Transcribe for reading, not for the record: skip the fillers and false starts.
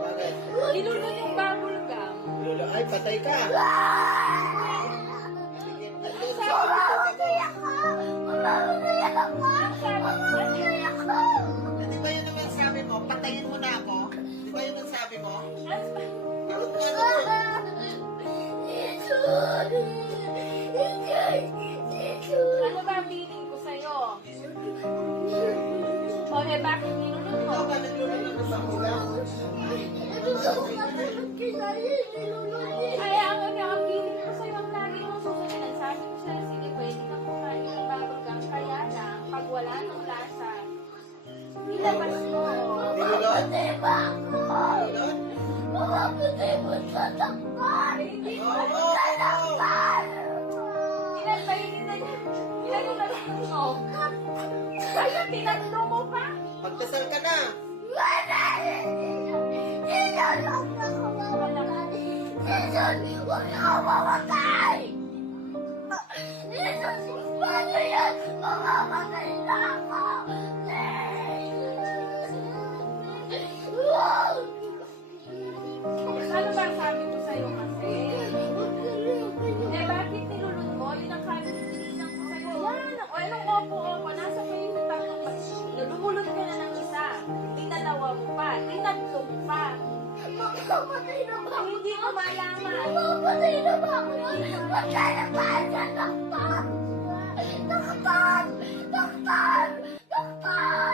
Bakit? Nilulun yung bubble gum. Lolo, ay, patay ka. Di ba yun naman sabi mo? Patayin mo na ako? Di ba yun ang sabi mo? Bakit nga naman? Ano ba ang feeling ko sa'yo? O, bakit nilulun mo? Ikaw ka naglulong ng bangula? Kaya ang feeling ko sa'yo ang lagi mong susunod. Sabi ko sa'yo, sige, pwede ka kumain ng bubble gum. Kaya lang, pag wala ng lasa, ilabas mo. Nilulon? Nilulon? Hindi mo. Oo, oo. Ilan ba yun? Ilan yung nalulun mo? Kaya tinatlo mo pa? Magdasal ka na. Ano ba ang sabi ko sa'yo kasi? Bakit nilulun mo? Yun ang kalimutan ko sa'yo. Yan! O, anong opo-opo? Nasa pa yung tatlong basino. Lumulot ka na ng isa. Tinalawa mo pa. Tinatlo mo pa. Hindi ko malaman. Doktor!